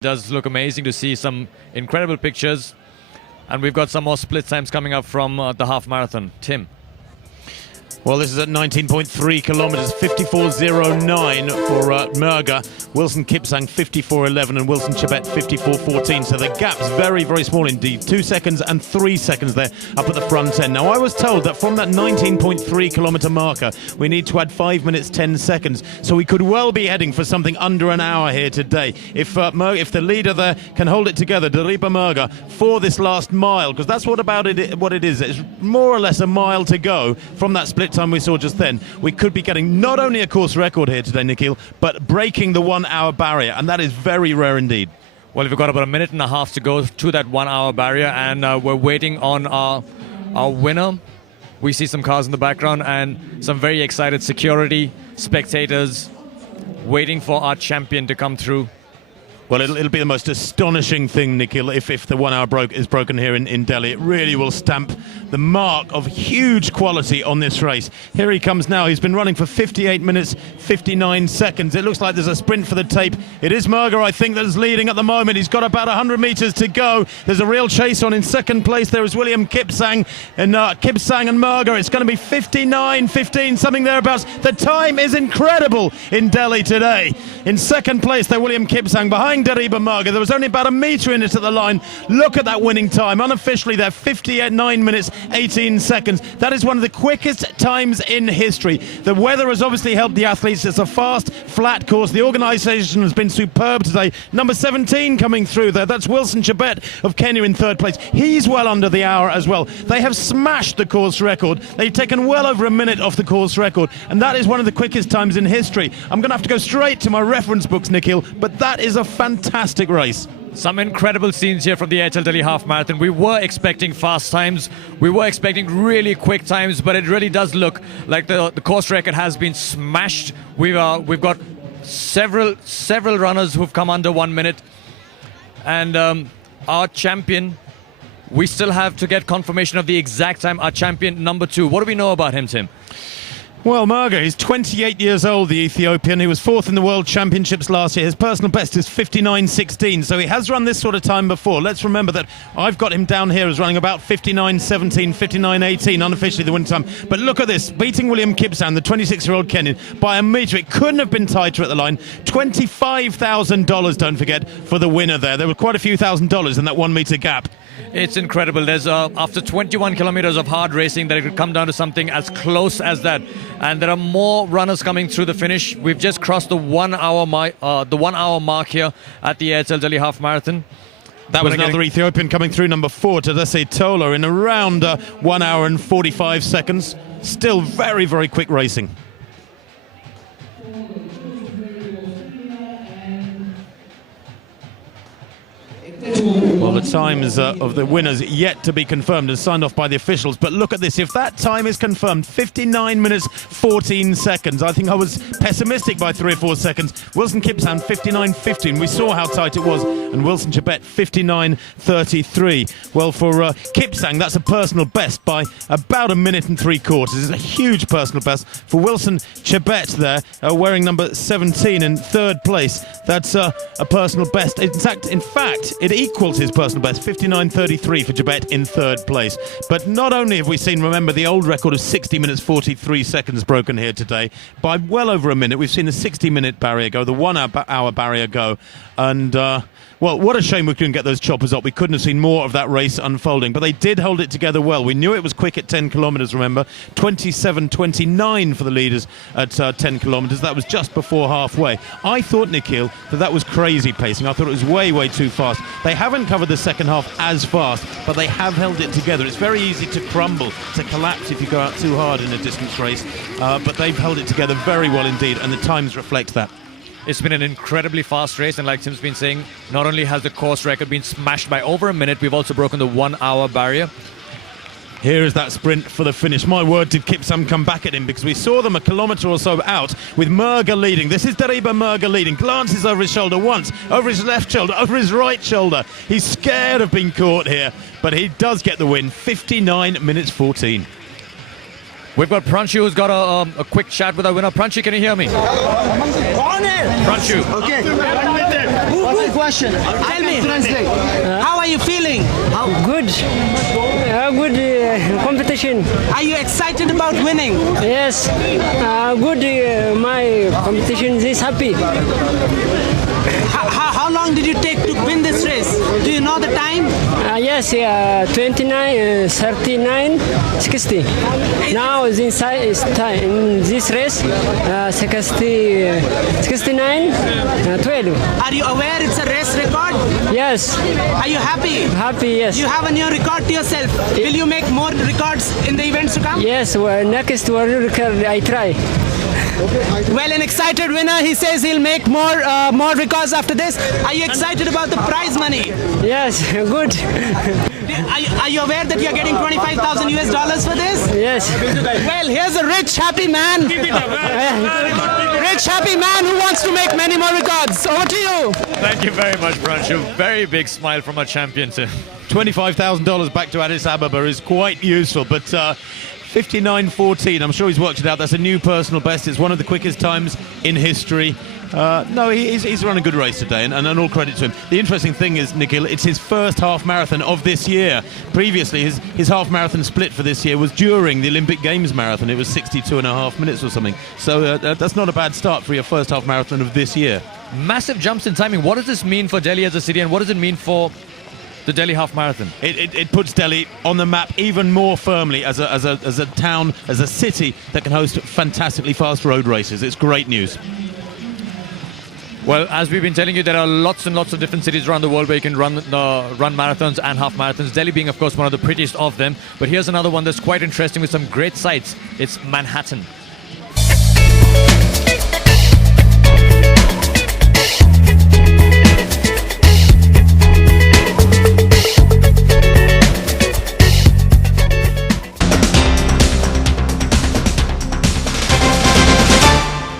Does look amazing to see some incredible pictures, and we've got some more split times coming up from the half marathon. Tim. Well, this is at 19.3 kilometers, 54.09 for Merga. Wilson Kipsang 54.11 and Wilson Chebet 54.14. So the gap's very, very small indeed. 2 seconds and 3 seconds there up at the front end. Now, I was told that from that 19.3 kilometer marker, we need to add 5 minutes, 10 seconds. So we could well be heading for something under an hour here today. If the leader there can hold it together, Dariba Merga, for this last mile, because that's what it is. It's more or less a mile to go from that split time we saw just then. We could be getting not only a course record here today, Nikhil, but breaking the 1 hour barrier, and that is very rare indeed. Well, we've got about a minute and a half to go to that 1 hour barrier, and we're waiting on our winner. We see some cars in the background and some very excited security, spectators waiting for our champion to come through. Well, it'll be the most astonishing thing, Nikhil, if the 1 hour is broken here in Delhi. It really will stamp the mark of huge quality on this race. Here he comes now. He's been running for 58 minutes, 59 seconds. It looks like there's a sprint for the tape. It is Merga, I think, that's leading at the moment. He's got about 100 meters to go. There's a real chase on in second place. There is William Kipsang. And Kipsang and Merga, it's going to be 59-15, something thereabouts. The time is incredible in Delhi today. In second place, there William Kipsang behind Dariba Merga. There was only about a metre in it at the line. Look at that winning time. Unofficially, they're 59 minutes, 18 seconds. That is one of the quickest times in history. The weather has obviously helped the athletes. It's a fast, flat course. The organisation has been superb today. Number 17 coming through there. That's Wilson Chebet of Kenya in third place. He's well under the hour as well. They have smashed the course record. They've taken well over a minute off the course record, and that is one of the quickest times in history. I'm going to have to go straight to my reference books, Nikhil, but that is a fantastic race. Some incredible scenes here from the Airtel Delhi Half Marathon. We were expecting fast times. We were expecting really quick times, but it really does look like the course record has been smashed. We've got several runners who've come under 1 minute, and our champion, we still have to get confirmation of the exact time. Our champion number 2. What do we know about him, Tim? Well, Merga, he's 28 years old, the Ethiopian. He was fourth in the World Championships last year. His personal best is 59.16, so he has run this sort of time before. Let's remember that I've got him down here as running about 59.17, 59.18, unofficially the winning time. But look at this, beating William Kipsang, the 26-year-old Kenyan, by a metre. It couldn't have been tighter at the line. $25,000, don't forget, for the winner there. There were quite a few $1,000s in that 1 metre gap. It's incredible. There's after 21 kilometers of hard racing, that it could come down to something as close as that. And there are more runners coming through the finish. We've just crossed the 1 hour mark here at the Airtel Delhi Half Marathon. That was another Ethiopian coming through, number 4, Tadesse Tola, in around 1 hour and 45 seconds. Still very, very quick racing. Well, the times of the winners yet to be confirmed and signed off by the officials. But look at this. If that time is confirmed, 59 minutes, 14 seconds. I think I was pessimistic by 3 or 4 seconds. Wilson Kipsang, 59.15. We saw how tight it was. And Wilson Chebet, 59.33. Well, for Kipsang, that's a personal best by about a minute and 3/4. It's a huge personal best. For Wilson Chebet there, wearing number 17 in third place, that's a personal best. In fact, it equals his personal best, 59.33 for Chebet in third place. But not only have we seen, remember, the old record of 60 minutes 43 seconds broken here today, by well over a minute. We've seen the 60-minute barrier go, the 1 hour barrier go, and well, what a shame we couldn't get those choppers up. We couldn't have seen more of that race unfolding, but they did hold it together well. We knew it was quick at 10 kilometres, remember. 27.29 for the leaders at 10 kilometres. That was just before halfway. I thought, Nikhil, that was crazy pacing. I thought it was way, way too fast. They haven't covered the second half as fast, but they have held it together. It's very easy to crumble, to collapse if you go out too hard in a distance race, but they've held it together very well indeed, and the times reflect that. It's been an incredibly fast race, and like Tim's been saying, not only has the course record been smashed by over a minute, we've also broken the 1 hour barrier. Here is that sprint for the finish. My word, did Kipsang come back at him, because we saw them a kilometre or so out with Merga leading. This is Dariba Merga leading. Glances over his shoulder once, over his left shoulder, over his right shoulder. He's scared of being caught here, but he does get the win. 59 minutes 14. We've got Pranshu, who's got a quick chat with our winner. Pranshu, can you hear me? Pranshu. Okay. question. Tell me, how are you feeling? Good. Good competition. Are you excited about winning? Yes. Good. My competition is happy. How long did you take to win this race? Do you know the time? Yes. 29, 39, 60. Now is inside is time in this race. 60, 69, 12. Are you aware it's a race record? Yes. Are you happy? Happy. Yes. You have a new record to yourself. Will you make more records in the events to come? Yes. Well, next world record I try. Well, an excited winner. He says he'll make more records after this. Are you excited about the prize money? Yes. Good. Are you aware that you're getting 25,000 US dollars for this? Yes. Well, here's a rich, happy man. Rich, happy man who wants to make many more records. Over to you. Thank you very much, Pranshu. Very big smile from our champion, sir. $25,000 back to Addis Ababa is quite useful, but 59.14, I'm sure he's worked it out. That's a new personal best. It's one of the quickest times in history. No, he's run a good race today, and all credit to him. The interesting thing is, Nikhil, it's his first half marathon of this year. Previously, his half marathon split for this year was during the Olympic Games marathon. It was 62.5 minutes or something. So that's not a bad start for your first half marathon of this year. Massive jumps in timing. What does this mean for Delhi as a city, and what does it mean for the Delhi half marathon? It puts Delhi on the map even more firmly as a town, as a city that can host fantastically fast road races. It's great news. Well, as we've been telling you, there are lots and lots of different cities around the world where you can run marathons and half marathons. Delhi being, of course, one of the prettiest of them. But here's another one that's quite interesting with some great sights. It's Manhattan.